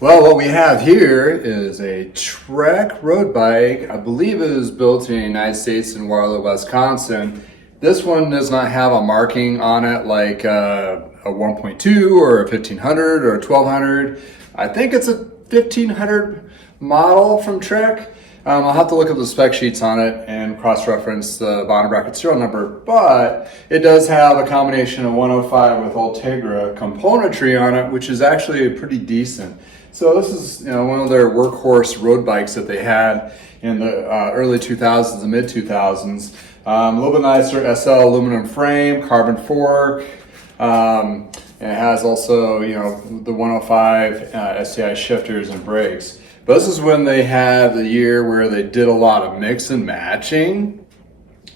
Well, what we have here is a Trek road bike. I believe it was built in the United States in Waterloo, Wisconsin. This one does not have a marking on it like a 1.2 or a 1500 or a 1200. I think it's a 1500 model from Trek. I'll have to look at the spec sheets on it and cross-reference the bottom bracket serial number, but it does have a combination of 105 with Ultegra componentry on it, which is actually pretty decent. So this is one of their workhorse road bikes that they had in the early 2000s and mid 2000s. A little bit nicer SL aluminum frame, carbon fork. And it has also the 105 STI shifters and brakes. But this is when they had the year where they did a lot of mix and matching.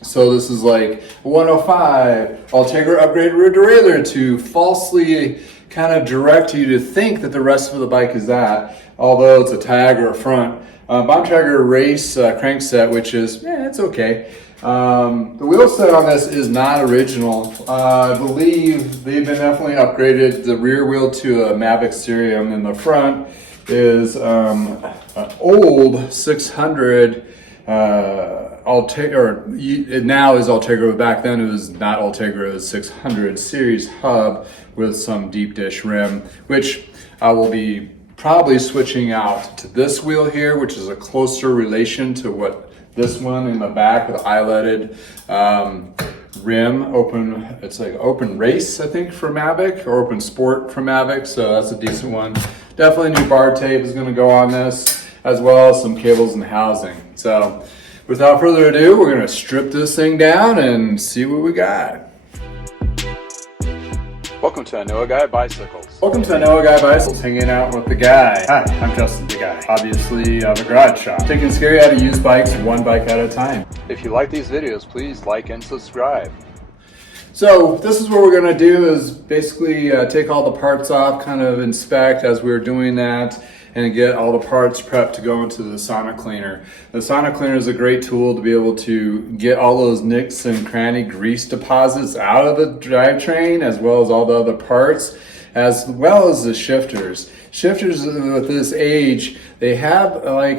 So this is like 105 Ultegra upgrade rear derailleur to falsely kind of direct you to think that the rest of the bike is that, although it's a tag or a front. Bontrager race crankset, which is, it's okay. The wheel set on this is not original. I believe they've been definitely upgraded the rear wheel to a Mavic Cerium, and the front is an old 600 Ultegra, it now is Ultegra, but back then it was not Ultegra, it was 600 series hub with some deep dish rim, which I will be probably switching out to this wheel here, which is a closer relation to what this one in the back with eyeletted rim, it's like open race, I think, for Mavic, or open sport for Mavic, so that's a decent one. Definitely new bar tape is going to go on this, as well as some cables and housing. So without further ado, we're going to strip this thing down and see what we got. Welcome to I Know a Guy Bicycles. Welcome to I Know a Guy Bicycles, hanging out with the guy. Hi, I'm Justin, the guy. Obviously, of a garage shop. Taking scary how to use bikes one bike at a time. If you like these videos, please like and subscribe. So this is what we're going to do is basically take all the parts off, kind of inspect as we're doing that, and get all the parts prepped to go into the Sonic Cleaner. The Sonic Cleaner is a great tool to be able to get all those nicks and cranny grease deposits out of the drivetrain, as well as all the other parts, as well as the shifters. Shifters with this age, they have like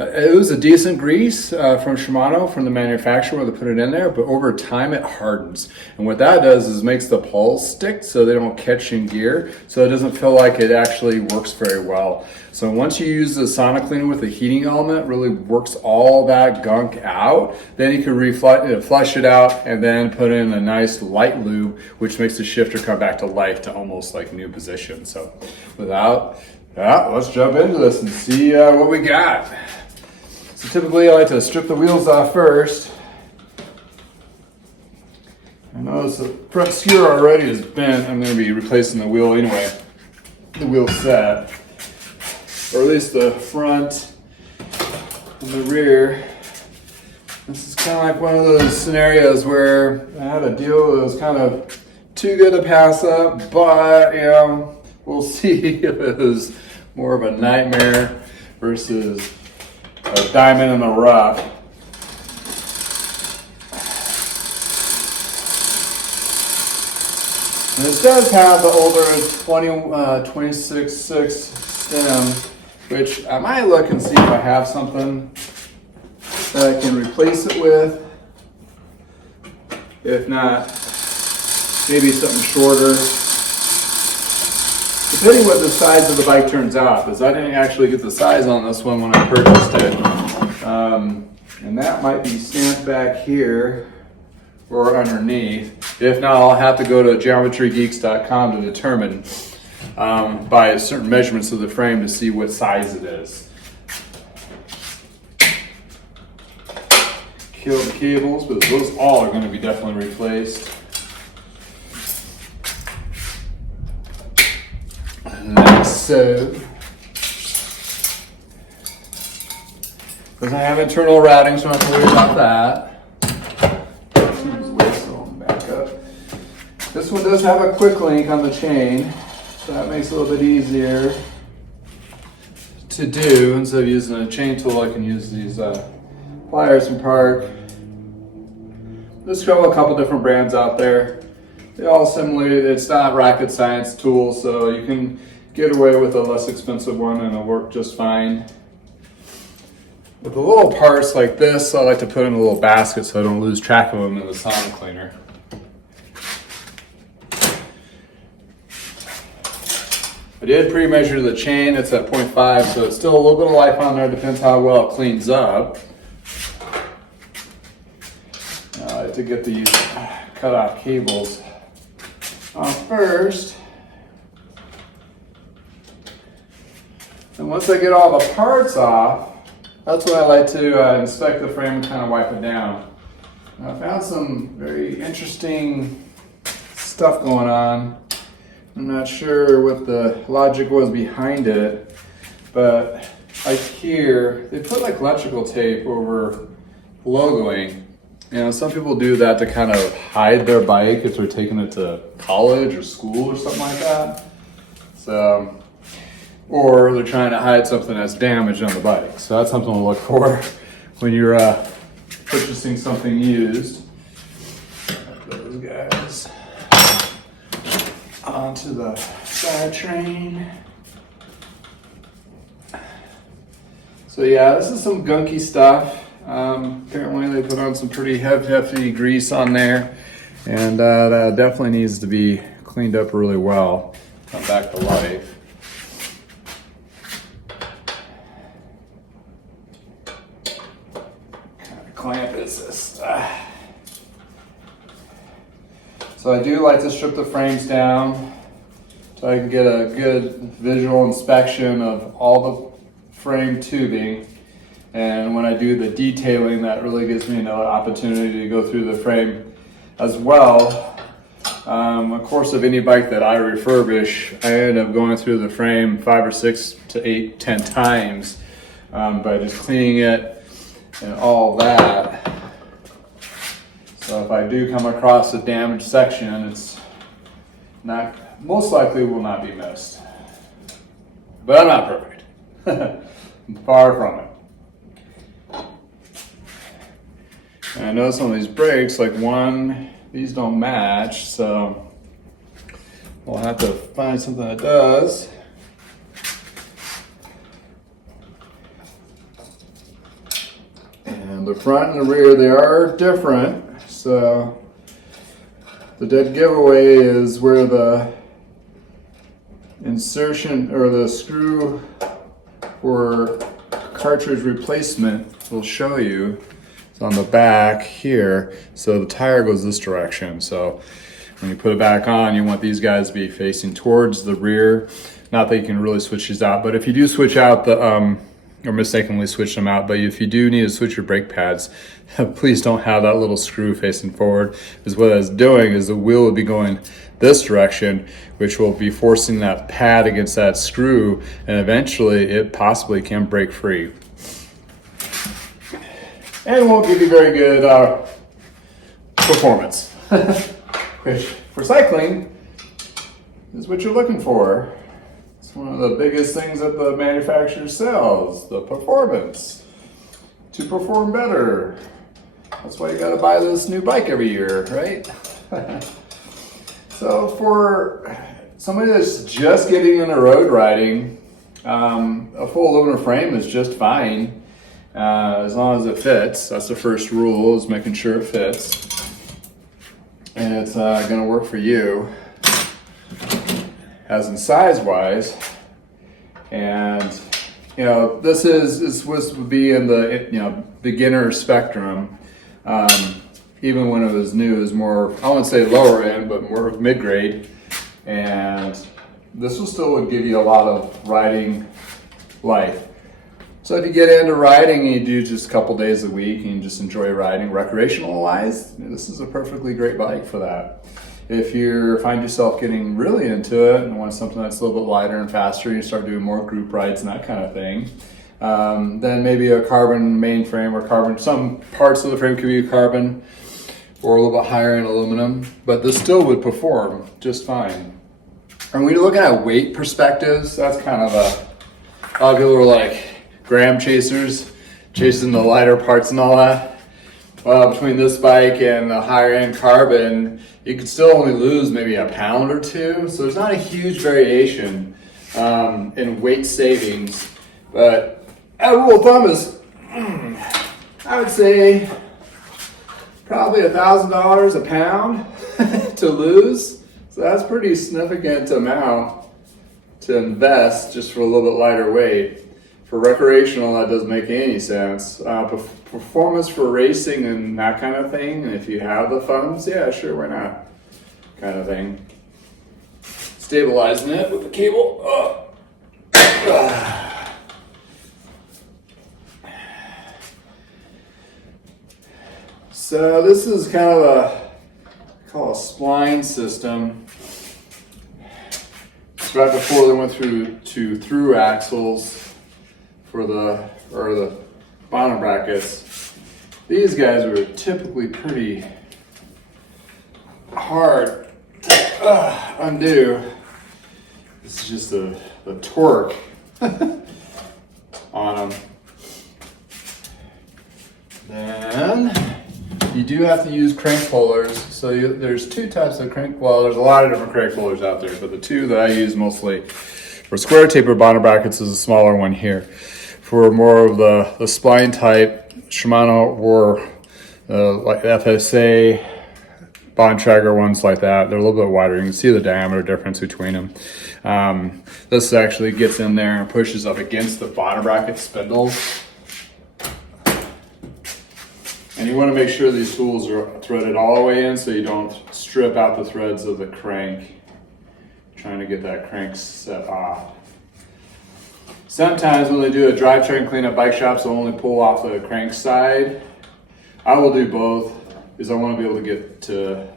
it was a decent grease from Shimano, from the manufacturer, where they put it in there, but over time it hardens. And what that does is makes the poles stick so they don't catch in gear, so it doesn't feel like it actually works very well. So once you use the Sonic Cleaner with the heating element, really works all that gunk out, then you can flush it out and then put in a nice light lube, which makes the shifter come back to life to almost like new position. So let's jump into this and see what we got. So typically I like to strip the wheels off first. I notice the front skewer already is bent. I'm going to be replacing the wheel anyway, the wheel set, or at least the front and the rear. This is kind of like one of those scenarios where I had a deal that was kind of too good to pass up, but we'll see if it was more of a nightmare versus a diamond in the rough. And this does have the older 26.6 stem, which I might look and see if I have something that I can replace it with. If not, maybe something shorter. Depending what the size of the bike turns out, because I didn't actually get the size on this one when I purchased it. And that might be stamped back here or underneath. If not, I'll have to go to geometrygeeks.com to determine by certain measurements of the frame to see what size it is. Kill the cables, but those all are going to be definitely replaced. Like so. Doesn't have internal routing, so I don't have to worry about that. Back up. This one does have a quick link on the chain, so that makes it a little bit easier to do. Instead of using a chain tool, I can use these pliers from Park. There's a couple different brands out there. They're all similar. It's not rocket science tools, so you can get away with a less expensive one and it'll work just fine. With the little parts like this, I like to put in a little basket so I don't lose track of them in the sauna cleaner. I did pre-measure the chain. It's at 0.5, so it's still a little bit of life on there. Depends how well it cleans up. I like to get these cut off cables first. And once I get all the parts off, that's when I like to inspect the frame and kind of wipe it down. I found some very interesting stuff going on. I'm not sure what the logic was behind it, but like here, they put like electrical tape over logoing. You know, some people do that to kind of hide their bike if they're taking it to college or school or something like that. So, or they're trying to hide something that's damaged on the bike. So that's something to look for when you're purchasing something used. Those guys onto the drivetrain. So yeah, this is some gunky stuff. Apparently they put on some pretty hefty grease on there, and that definitely needs to be cleaned up really well. Come back to life. What kind of clamp is this? So I do like to strip the frames down so I can get a good visual inspection of all the frame tubing. And when I do the detailing, that really gives me another opportunity to go through the frame as well. Of course, of any bike that I refurbish, I end up going through the frame 5 or 6 to 8, 10 times by just cleaning it and all that. So if I do come across a damaged section, it's not, most likely will not be missed. But I'm not perfect. Far from it. And I know some of these brakes, like these don't match, so we'll have to find something that does. And the front and the rear, they are different. So the dead giveaway is where the insertion or the screw for cartridge replacement will show you. It's on the back here. So the tire goes this direction. So when you put it back on, you want these guys to be facing towards the rear. Not that you can really switch these out, but if you do switch out the or mistakenly switch them out, but if you do need to switch your brake pads, please don't have that little screw facing forward, because what it's doing is the wheel will be going this direction, which will be forcing that pad against that screw, and eventually it possibly can break free. And won't give you very good performance, which for cycling is what you're looking for. It's one of the biggest things that the manufacturer sells, the performance. To perform better. That's why you gotta buy this new bike every year, right? So for somebody that's just getting into road riding, a full aluminum frame is just fine, as long as it fits. That's the first rule, is making sure it fits. And it's gonna work for you. As in size-wise, and you know, this would be in the beginner spectrum. Even when it was new, it was more, I wouldn't say lower end, but more mid-grade. And this would give you a lot of riding life. So if you get into riding and you do just a couple days a week and you just enjoy riding recreational-wise, this is a perfectly great bike for that. If you find yourself getting really into it and want something that's a little bit lighter and faster, you start doing more group rides and that kind of thing, then maybe a carbon mainframe or carbon, some parts of the frame could be carbon or a little bit higher in aluminum, but this still would perform just fine. And when you're looking at weight perspectives, that's kind of a lot of people are like gram chasers, chasing the lighter parts and all that. Well, between this bike and the higher end carbon, you could still only lose maybe a pound or two. So there's not a huge variation. in weight savings. But a rule of thumb is, I would say probably $1,000 a pound to lose. So that's a pretty significant amount to invest just for a little bit lighter weight. For recreational, that doesn't make any sense. Performance for racing and that kind of thing, and if you have the funds, yeah, sure, why not? Kind of thing. Stabilizing it with the cable. So this is kind of a spline system. It's right before they went to through axles for the bottom brackets. These guys were typically pretty hard to undo. This is just the torque on them. Then you do have to use crank pullers. So there's two types of crank. Well, there's a lot of different crank pullers out there, but the two that I use mostly for square taper bottom brackets is a smaller one here. For more of the spline type, Shimano or like FSA, bond tracker ones like that, they're a little bit wider. You can see the diameter difference between them. This actually gets in there and pushes up against the bottom bracket spindles. And you want to make sure these tools are threaded all the way in so you don't strip out the threads of the crank. Trying to get that crank set off. Sometimes when they do a drivetrain cleanup, bike shops will only pull off the crank side. I will do both because I want to be able to get to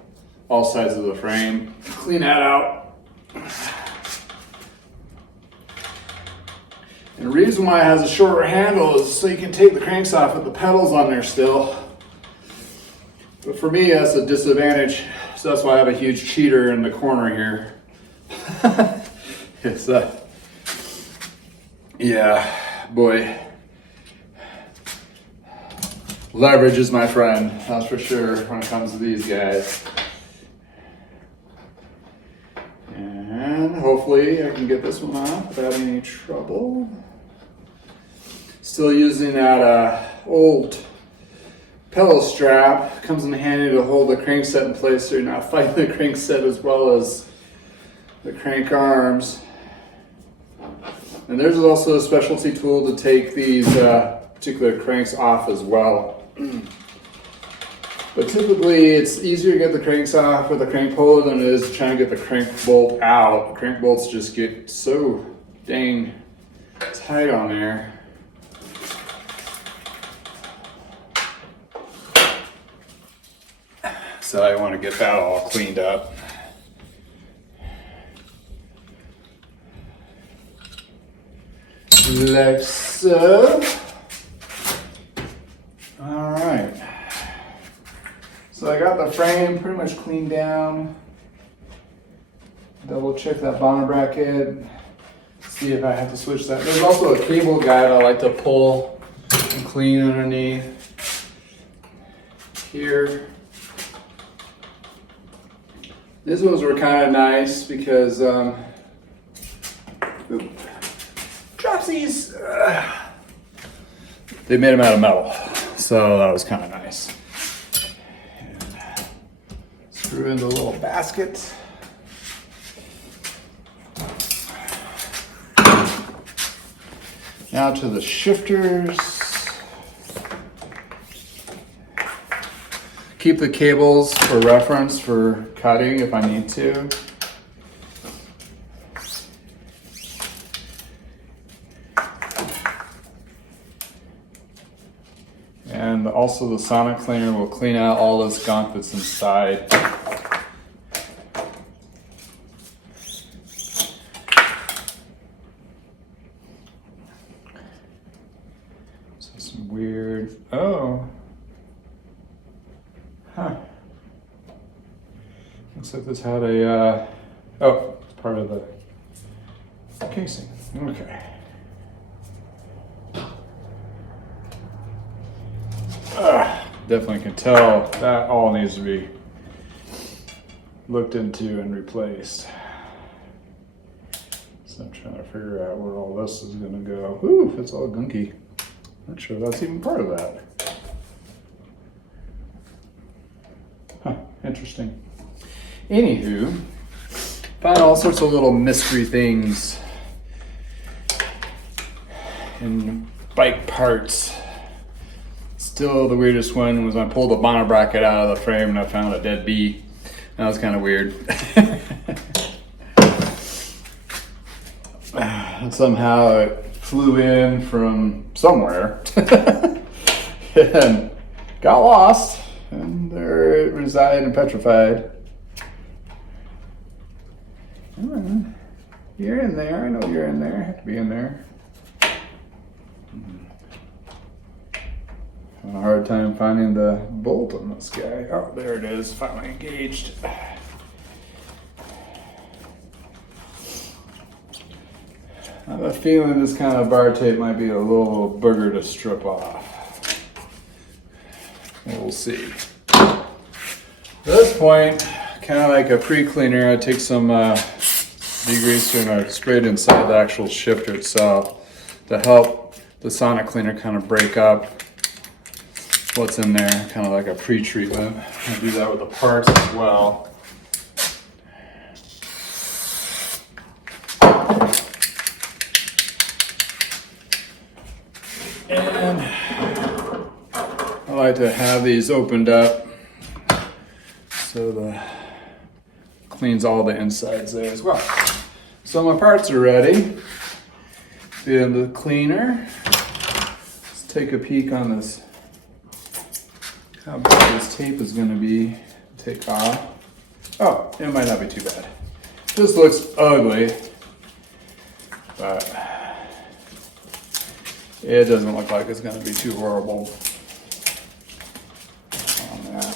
all sides of the frame. Clean that out. And the reason why it has a shorter handle is so you can take the cranks off with the pedals on there still. But for me, that's a disadvantage. So that's why I have a huge cheater in the corner here. It's yeah, boy. Leverage is my friend, that's for sure, when it comes to these guys. And hopefully I can get this one off without any trouble. Still using that old pedal strap. Comes in handy to hold the crankset in place so you're not fighting the crankset as well as the crank arms. And there's also a specialty tool to take these particular cranks off as well. But typically it's easier to get the cranks off with a crank puller than it is to try and get the crank bolt out. The crank bolts just get so dang tight on there. So I want to get that all cleaned up. Like so. All right. So I got the frame pretty much cleaned down. Double check that bottom bracket. See if I have to switch that. There's also a cable guide I like to pull and clean underneath here. These ones were kind of nice because dropsies, they made them out of metal, so that was kind of nice. And screw in the little basket. Now to the shifters. Keep the cables for reference for cutting if I need to. And also the sonic cleaner will clean out all this gunk that's inside. So some weird, huh. Looks like this had a, it's part of the casing, okay. Definitely can tell that all needs to be looked into and replaced. So So I'm trying to figure out where all this is gonna go. Ooh, it's all gunky. Not sure that's even part of that. Huh, interesting. Anywho, found all sorts of little mystery things in bike parts. Still, the weirdest one was when I pulled the bonnet bracket out of the frame and I found a dead bee. That was kind of weird. And somehow it flew in from somewhere and got lost, and there it resided and petrified. You're in there. I know you're in there. I have to be in there. Having a hard time finding the bolt on this guy. Oh, there it is. Finally engaged. I have a feeling this kind of bar tape might be a little booger to strip off. We'll see. At this point, kind of like a pre-cleaner, I take some degreaser and I spray it inside the actual shifter itself to help the sonic cleaner kind of break up what's in there, kind of like a pre-treatment. I do that with the parts as well. And I like to have these opened up so the cleans all the insides there as well. So my parts are ready. Get into the cleaner. Let's take a peek on this. How big this tape is going to be. Take off. Oh, it might not be too bad. This looks ugly, but it doesn't look like it's going to be too horrible on that.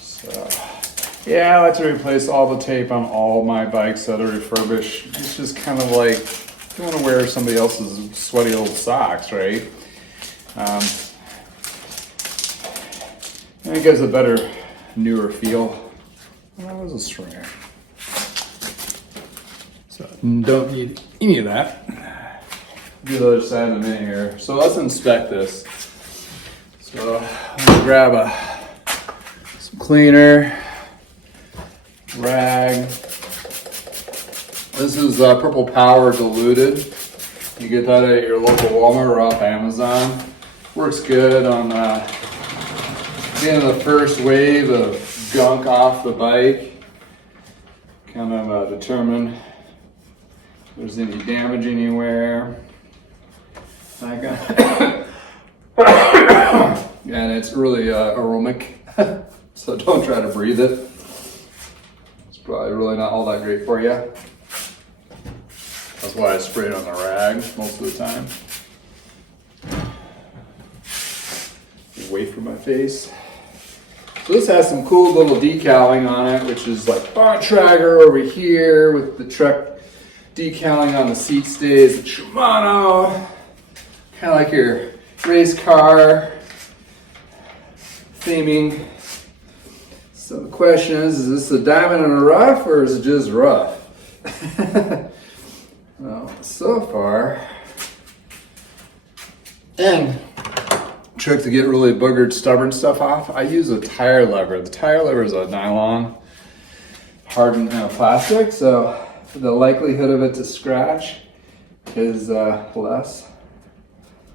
So, yeah, I like to replace all the tape on all my bikes that are refurbished. It's just kind of like you want to wear somebody else's sweaty old socks, right? And it gives a better, newer feel. That was a stringer. So don't need any of that. Do the other side in a minute here. So let's inspect this. So I'm gonna grab some cleaner, rag. This is Purple Power diluted. You get that at your local Walmart or off Amazon. Works good on getting the first wave of gunk off the bike. Kind of determine if there's any damage anywhere. And it's really aromatic, so don't try to breathe it. It's probably really not all that great for you. That's why I spray it on the rag most of the time. Away from my face. So this has some cool little decaling on it, which is like bar tracker over here with the truck decaling on the seat stays. The Shimano, kind of like your race car theming. So the question is this a diamond in the rough or is it just rough? Well, so far, and trick to get really boogered, stubborn stuff off, I use a tire lever. The tire lever is a nylon, hardened plastic, so the likelihood of it to scratch is less.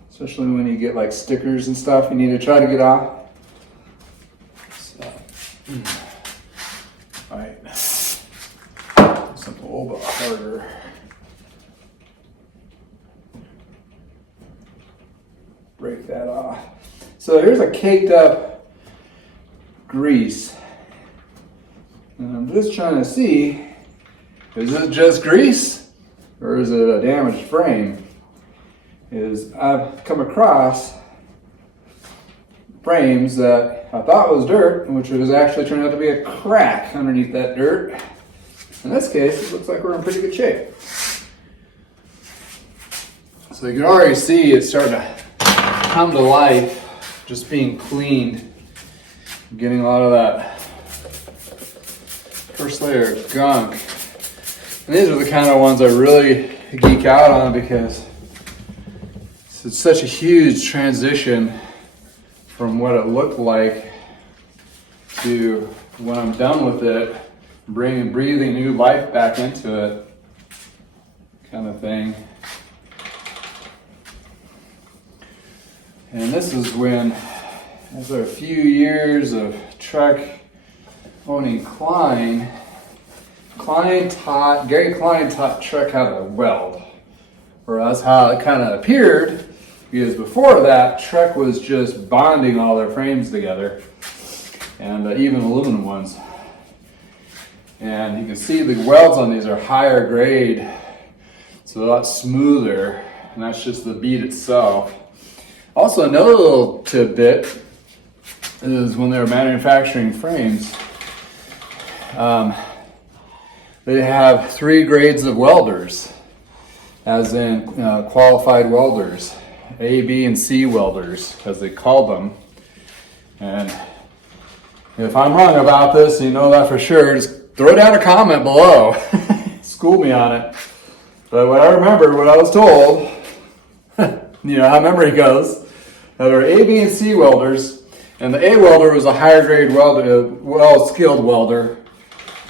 Especially when you get like stickers and stuff you need to try to get off. So, alright, something a little bit harder. Break that off. So here's a caked up grease. And I'm just trying to see, is it just grease or is it a damaged frame? I've come across frames that I thought was dirt, which was actually turned out to be a crack underneath that dirt. In this case, it looks like we're in pretty good shape. So you can already see it's starting to come to life, just being cleaned, getting a lot of that first layer of gunk And these are the kind of ones I really geek out on because it's such a huge transition from what it looked like to when I'm done with it, breathing new life back into it, kind of thing. And this is when, after a few years of truck owning Gary Klein taught truck how to weld, or that's how it kind of appeared, because before that, truck was just bonding all their frames together, and even aluminum ones. And you can see the welds on these are higher grade, so a lot smoother, and that's just the bead itself. Also, another little tidbit is when they were manufacturing frames, they have 3 grades of welders, as in qualified welders, A, B, and C welders, as they call them. And if I'm wrong about this, you know that for sure, just throw down a comment below. School me on it. But what I remember, what I was told, you know how memory goes, that there are A, B, and C welders, and the A welder was a higher grade welder, well-skilled welder,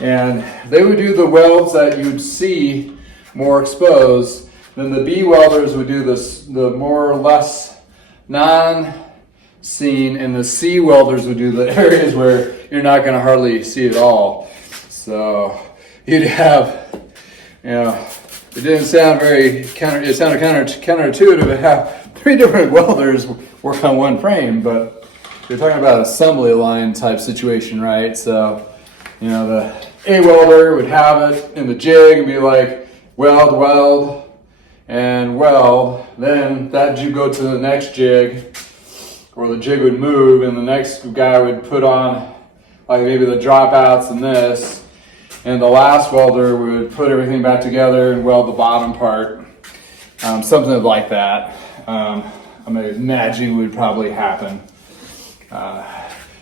and they would do the welds that you'd see more exposed. Then the B welders would do the more or less non-seen, and the C welders would do the areas where you're not going to hardly see it all. So you'd have, you know, it didn't sound very it sounded counterintuitive to have 3 different welders work on one frame, but you're talking about assembly line type situation, right? So, you know, the A welder would have it in the jig and be like, weld, and weld. Then that you go to the next jig, or the jig would move, and the next guy would put on, like maybe the dropouts and this, and the last welder would put everything back together and weld the bottom part. Something like that. I'm imagining would probably happen.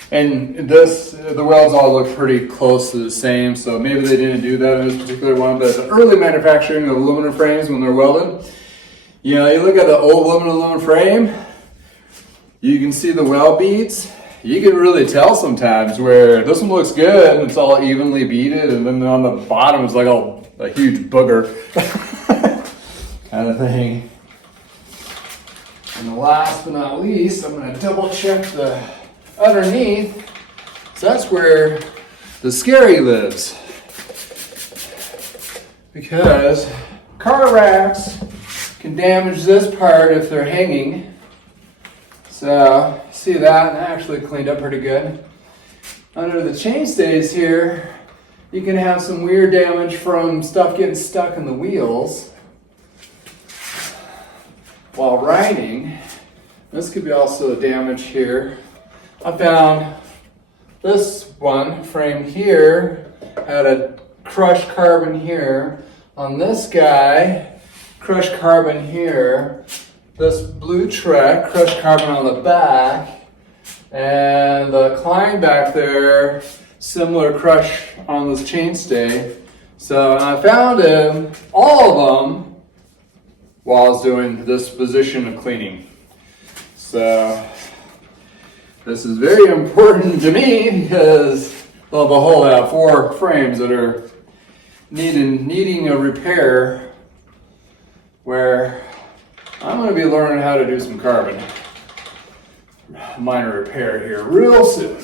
And the welds all look pretty close to the same, so maybe they didn't do that in this particular one, but the early manufacturing of aluminum frames when they're welded, you know, you look at the old aluminum frame, you can see the weld beads. You can really tell sometimes where this one looks good and it's all evenly beaded, and then on the bottom it's like a huge booger kind of thing. And last but not least, I'm going to double check the underneath. So that's where the scary lives, because car racks can damage this part if they're hanging. So see that, and I actually cleaned up pretty good. Under the chainstays here, you can have some weird damage from stuff getting stuck in the wheels while riding. This could be also damage here. I found this one frame here had a crushed carbon here. On this guy, crushed carbon here. This blue Trek, crushed carbon on the back. And the Klein back there, similar crush on this chainstay. So I found all of them while I was doing this position of cleaning. So this is very important to me because, lo and behold, I have 4 frames that are needing a repair, where I'm going to be learning how to do some carbon minor repair here real soon.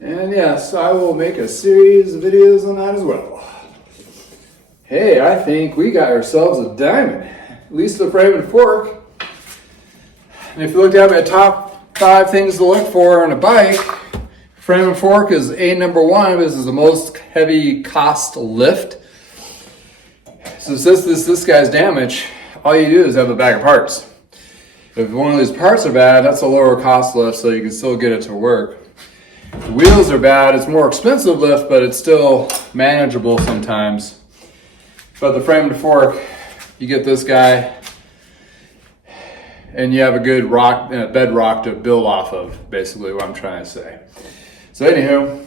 And yes, I will make a series of videos on that as well. Hey, I think we got ourselves a diamond. At least the frame and fork. And if you looked at my top 5 things to look for on a bike, frame and fork is number 1. This is the most heavy cost lift. So since this guy's damaged, all you do is have a bag of parts. If one of these parts are bad, that's a lower cost lift, so you can still get it to work. If the wheels are bad, it's more expensive lift, but it's still manageable sometimes. But the frame and fork, you get this guy, and you have a good bedrock to build off of, basically what I'm trying to say. So anywho,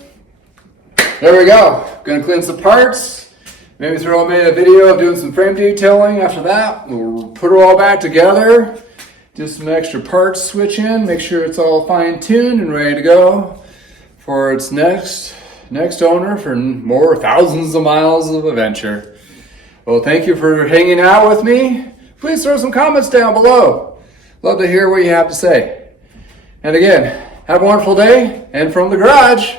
There we go. Gonna clean some parts. Maybe throw in a video of doing some frame detailing after that. We'll put it all back together. Do some extra parts switch in. Make sure it's all fine-tuned and ready to go for its next owner for more thousands of miles of adventure. Well, thank you for hanging out with me. Please throw some comments down below. Love to hear what you have to say. And again, have a wonderful day. And from the garage,